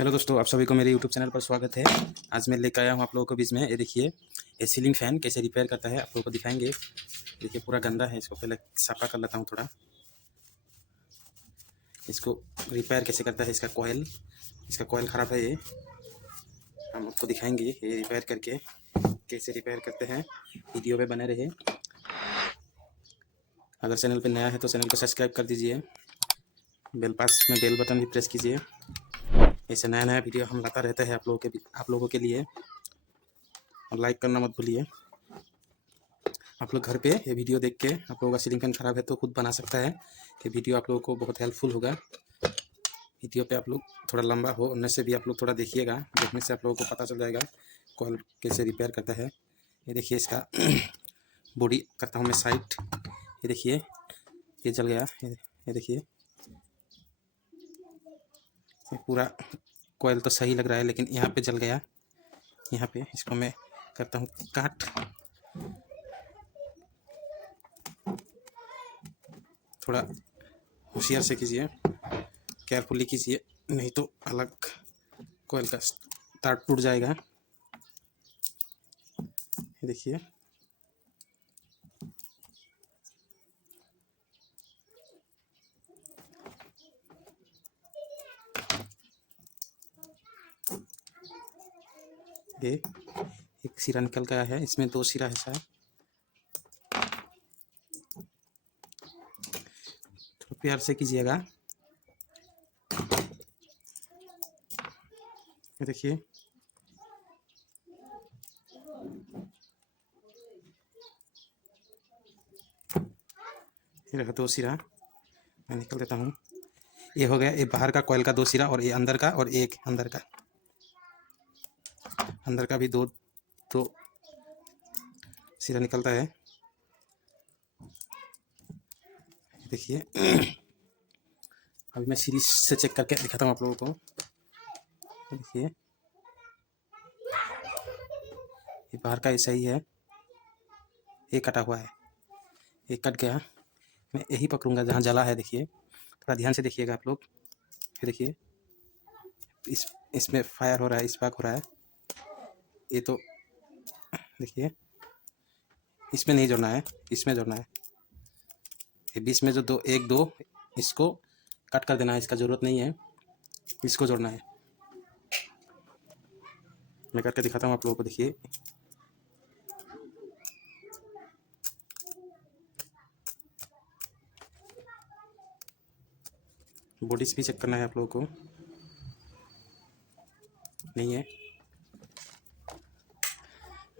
Hello दोस्तों, आप सभी को मेरे यूट्यूब चैनल पर स्वागत है। आज मैं लेकर आया हूँ आप लोगों को बीच में। ये देखिए, ये सीलिंग फैन कैसे रिपेयर करता है आप लोगों को दिखाएंगे। देखिए पूरा गंदा है, इसको पहले साफा कर लेता हूँ थोड़ा। इसको रिपेयर कैसे करता है, इसका कॉयल ख़राब है। ये हम आपको दिखाएंगे, ये रिपेयर करके कैसे रिपेयर करते हैं। वीडियो पे बने रहे। अगर चैनल पर नया है तो चैनल को सब्सक्राइब कर दीजिए। पास में बेल बटन भी प्रेस कीजिए। ऐसे नया नया वीडियो हम लाता रहते हैं आप लोगों के लिए। और लाइक करना मत भूलिए। आप लोग घर पे ये वीडियो देख के, आप लोगों का सीलिंग फैन ख़राब है तो खुद बना सकता है। ये वीडियो आप लोगों को बहुत हेल्पफुल होगा। वीडियो पे आप लोग थोड़ा लंबा हो, उनमें से भी आप लोग थोड़ा देखिएगा। देखने से आप लोगों को पता चल जाएगा कॉल कैसे रिपेयर करता है। ये देखिए, इसका बॉडी करता हूँ मैं साइड। ये देखिए, ये जल गया। ये देखिए, ये पूरा कॉयल तो सही लग रहा है, लेकिन यहाँ पे जल गया। यहाँ पे इसको मैं करता हूँ काट। थोड़ा होशियार से कीजिए, केयरफुली कीजिए, नहीं तो अलग कॉयल का तार टूट जाएगा। ये देखिए, ये एक सिरा निकल गया है, इसमें 2 सिरा है शायद। थोड़ा प्यार से कीजिएगा। ये देखिए, ये रहा 2 सिरा। मैं निकल देता हूँ। ये हो गया, ये बाहर का कॉयल का 2 सिरा, और ये अंदर का, और एक अंदर का भी दो सिरा निकलता है। देखिए, अभी मैं सीरीज से चेक करके दिखाता हूँ आप लोगों को। देखिए, ये बाहर का ऐसा ही है, ये कटा हुआ है, ये कट गया। मैं यही पकड़ूंगा जहाँ जला है। देखिए, थोड़ा ध्यान से देखिएगा आप लोग। फिर देखिए, इसमें फायर हो रहा है, स्पार्क हो रहा है। ये तो देखिए, इसमें नहीं जोड़ना है, इसमें जोड़ना है। ये बीच में जो दो इसको कट कर देना है, इसका ज़रूरत नहीं है, इसको जोड़ना है। मैं करके दिखाता हूँ आप लोगों को। देखिए, बॉडीज भी चेक करना है आप लोगों को। नहीं है।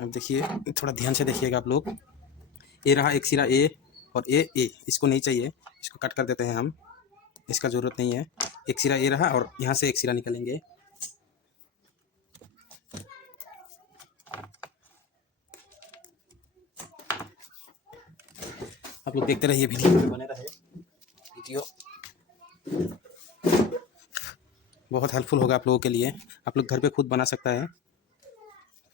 अब देखिए, थोड़ा ध्यान से देखिएगा आप लोग। ये रहा एक सिरा ए, और ए इसको नहीं चाहिए, इसको कट कर देते हैं हम, इसका ज़रूरत नहीं है। एक सिरा ए रहा, और यहाँ से एक सिरा निकलेंगे। आप लोग देखते रहिए, वीडियो में बने रहे। वीडियो बहुत हेल्पफुल होगा आप लोगों के लिए। आप लोग घर पे खुद बना सकता है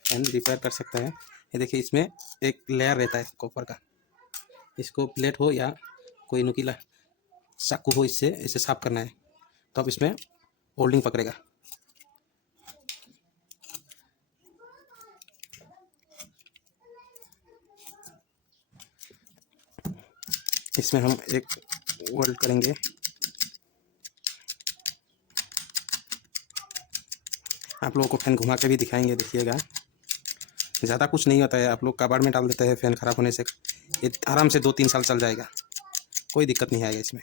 एंड रिपेयर कर सकता है। ये देखिए, इसमें एक लेयर रहता है कॉपर का। इसको प्लेट हो या कोई नुकीला चाकू हो, इससे इसे साफ करना है, तो अब इसमें होल्डिंग पकड़ेगा। इसमें हम एक वेल्ड करेंगे। आप लोगों को फैन घुमा के भी दिखाएंगे, देखिएगा। ज़्यादा कुछ नहीं होता है, आप लोग कबाड़ में डाल देते हैं। फ़ैन ख़राब होने से ये आराम से 2-3 साल चल जाएगा, कोई दिक्कत नहीं आएगा इसमें।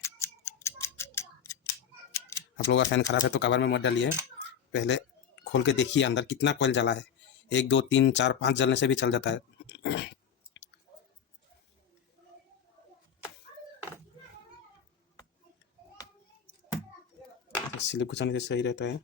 आप लोगों का फ़ैन ख़राब है तो कबाड़ में मत डालिए, पहले खोल के देखिए अंदर कितना कॉइल जला है। 1 2 3 4 5 जलने से भी चल जाता है। स्लिप घुसाने से सही रहता है।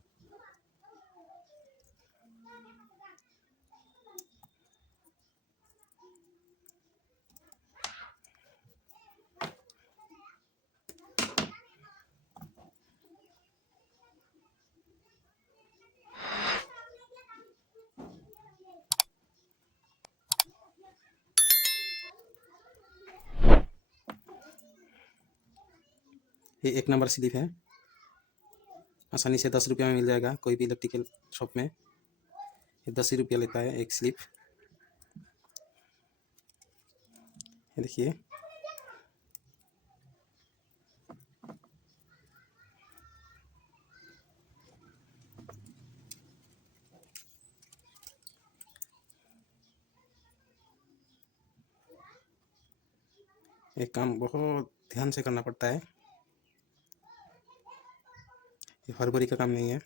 ये 1 नंबर स्लिप है। आसानी से 10 रुपये में मिल जाएगा कोई भी इलेक्ट्रिकल शॉप में। ये 10 ही रुपया लेता है एक स्लिप। ये देखिए, एक काम बहुत ध्यान से करना पड़ता है, ये हड़बड़ी का काम नहीं है।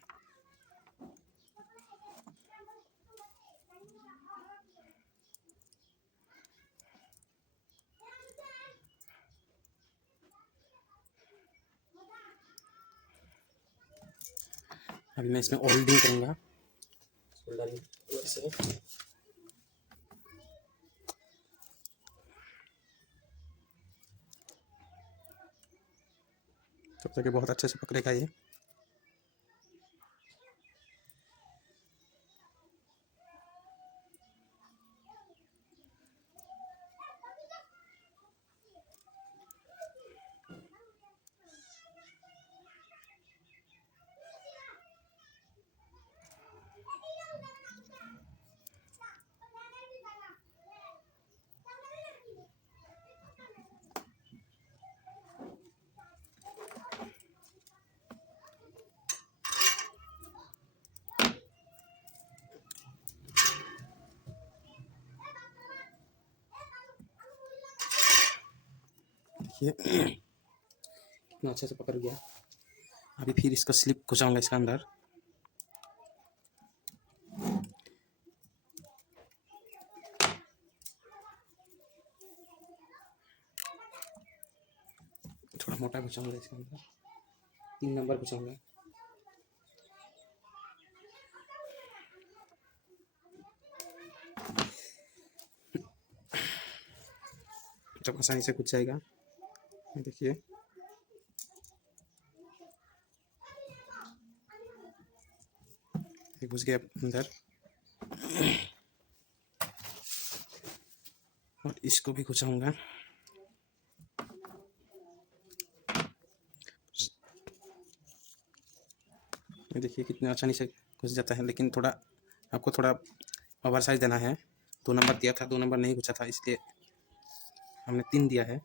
अभी मैं इसमें ओल्डिंग करूँगा, सोल्डरिंग वैसे। तब तक ये बहुत अच्छे से पकड़ेगा ये। ये कितना अच्छे से पकड़ गया। अभी फिर इसको स्लिप घुसाऊंगा इसका अंदर। थोड़ा मोटा घुसाऊंगा इसके अंदर, 3 नंबर घुसाऊंगा। जब आसानी से घुस जाएगा, ये देखिए। ये घुस गया अंदर। और इसको भी घुसाऊंगा। ये देखिए कितने आसानी से घुस जाता है, लेकिन थोड़ा आपको थोड़ा ओवर साइज देना है। 2 नंबर दिया था, 2 नंबर नहीं घुसा था, इसलिए हमने 3 दिया है।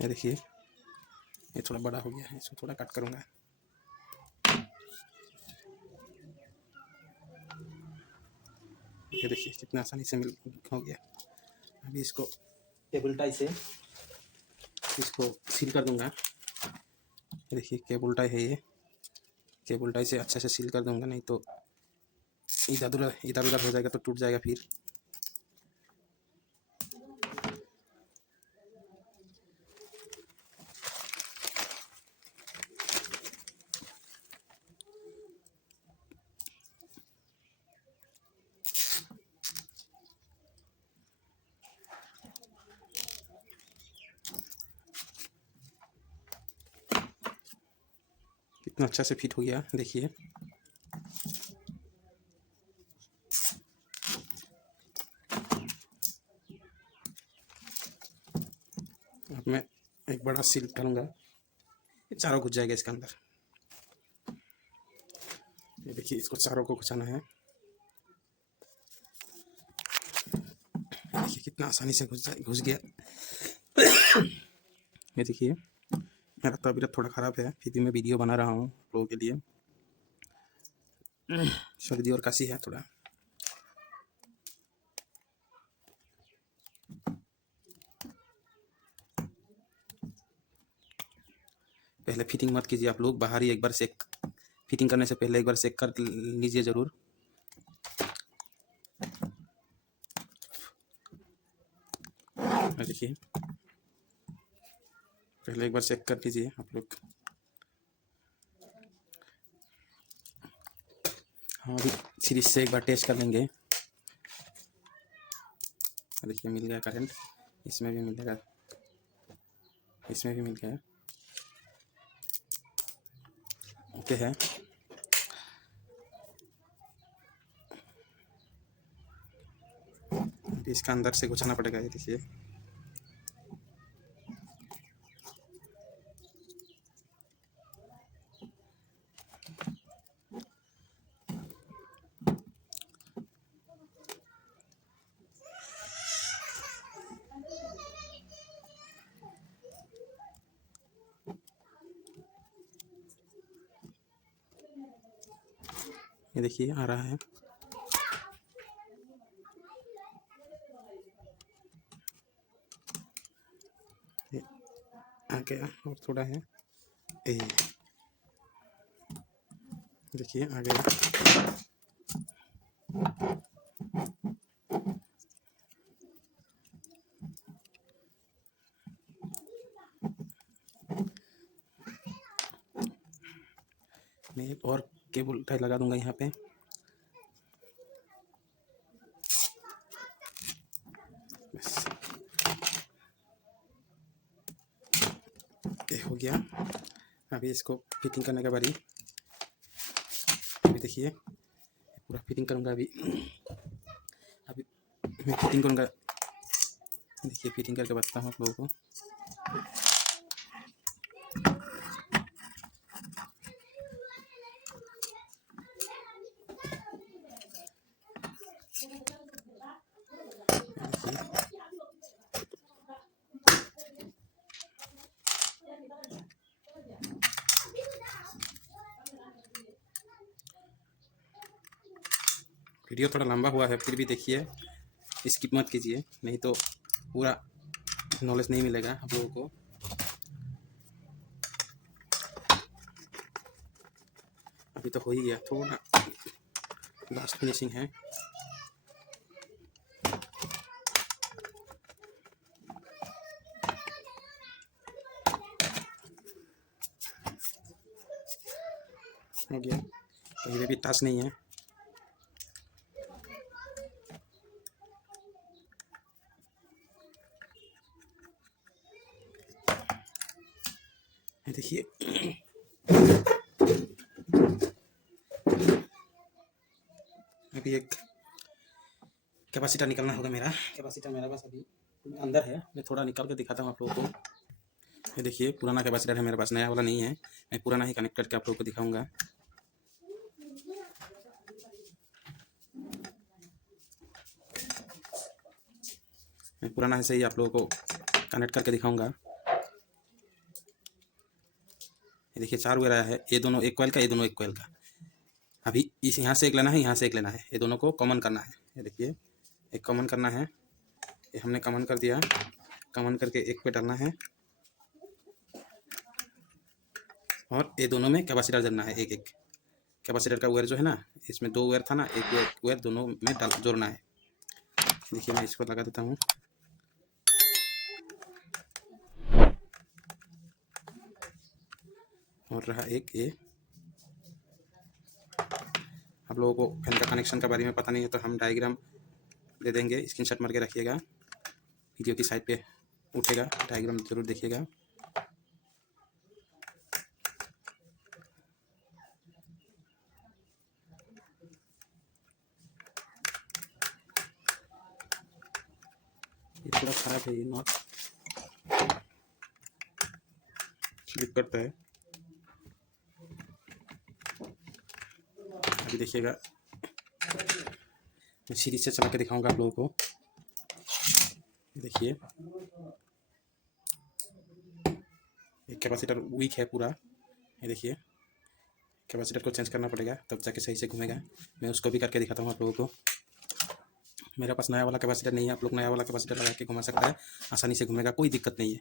ये देखिए, ये थोड़ा बड़ा हो गया है, इसको थोड़ा कट करूँगा। ये देखिए कितना आसानी से मिल हो गया। अभी इसको केबल टाई से इसको सील कर दूंगा। ये देखिए केबल टाई है, ये केबल टाई से अच्छे से सील कर दूंगा, नहीं तो इधर उधर हो जाएगा तो टूट जाएगा फिर। कितना अच्छा से फिट हो गया, देखिए। अब मैं एक बड़ा सील डालूंगा, ये चारों घुस जाएगा इसके अंदर। ये देखिए, इसको चारों को घुसाना है। देखिए कितना आसानी से घुस गया। ये देखिए, मेरा तबीयत थोड़ा ख़राब है, फिर भी मैं वीडियो बना रहा हूँ लोगों के लिए। सर्दी और खांसी है थोड़ा। पहले फिटिंग मत कीजिए आप लोग, बाहर ही एक बार चेक, फिटिंग करने से पहले एक बार चेक कर लीजिए ज़रूर। देखिए, पहले एक बार चेक कर लीजिए आप लोग। हाँ, अभी सीरीज से एक बार टेस्ट कर लेंगे। देखिए मिल गया करंट, इसमें भी मिलेगा, इसमें भी मिल गया। ओके है। इसका अंदर से घुसाना पड़ेगा, ये देखिए। ये देखिए आ रहा है। ये आ गया और थोड़ा है, ये देखिए आ गया। मैं एक और केबल टाई लगा दूंगा यहाँ पे। बस ये हो गया। अभी इसको फिटिंग करने का बारी। अभी देखिए पूरा फिटिंग करूँगा। अभी मैं फिटिंग करूँगा। देखिए फिटिंग करके बताता हूँ आप लोगों को। वीडियो थोड़ा लंबा हुआ है, फिर भी देखिए, स्किप मत कीजिए, नहीं तो पूरा नॉलेज नहीं मिलेगा आप लोगों को। अभी तो हो ही गया, थोड़ा लास्ट फिनिशिंग है। हो गया, कहीं भी टच नहीं है। देखिए अभी एक कैपेसिटर निकलना होगा मेरा। कैपेसिटर मेरा पास अभी अंदर है, मैं थोड़ा निकाल के दिखाता हूँ आप लोगों को। ये देखिए पुराना कैपेसिटर है मेरे पास, नया वाला नहीं है। मैं पुराना ही कनेक्ट करके आप लोगों को दिखाऊंगा। मैं पुराना ऐसे ही आप लोगों को कनेक्ट करके दिखाऊंगा। ये देखिए 4 वायर आया है, ये दोनों एक कॉइल का, ये दोनों एक कॉइल का। अभी इस यहाँ से एक लेना है, यहाँ से एक लेना है, ये दोनों को कॉमन करना है। ये देखिए एक कॉमन करना है, ये हमने कॉमन कर दिया। कॉमन करके एक पे डालना है और ये दोनों में कैपेसिटर जोड़ना है। एक एक कैपेसिटर का वायर जो है ना, इसमें 2 वायर था ना, एक वायर दोनों में जोड़ना है। देखिए मैं इसको लगा देता हूँ। और रहा एक ये। आप लोगों को फैन का कनेक्शन के बारे में पता नहीं है तो हम डायग्राम दे देंगे, स्क्रीनशॉट मार के रखिएगा, वीडियो की साइड पे उठेगा, डायग्राम जरूर देखिएगा। ये थोड़ा खराब है, ये नॉट स्लिप करता है। अभी देखिएगा, मैं सीरीज से चला के दिखाऊंगा आप लोगों को। देखिए एक कैपेसिटर वीक है पूरा। ये देखिए कैपेसिटर को चेंज करना पड़ेगा तब जाके सही से घूमेगा। मैं उसको भी करके दिखाता हूँ आप लोगों को। मेरे पास नया वाला कैपेसिटर नहीं है, आप लोग नया वाला कैपेसिटर लगा के घुमा सकता है, आसानी से घूमेगा, कोई दिक्कत नहीं है,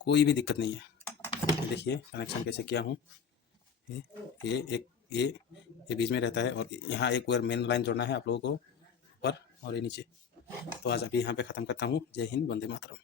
कोई भी दिक्कत नहीं है। देखिए कनेक्शन कैसे किया हूँ। ये एक ये बीच में रहता है और यहाँ एक वायर मेन लाइन जोड़ना है आप लोगों को ऊपर और ये नीचे। तो आज अभी यहाँ पे ख़त्म करता हूँ। जय हिंद, वंदे मातरम।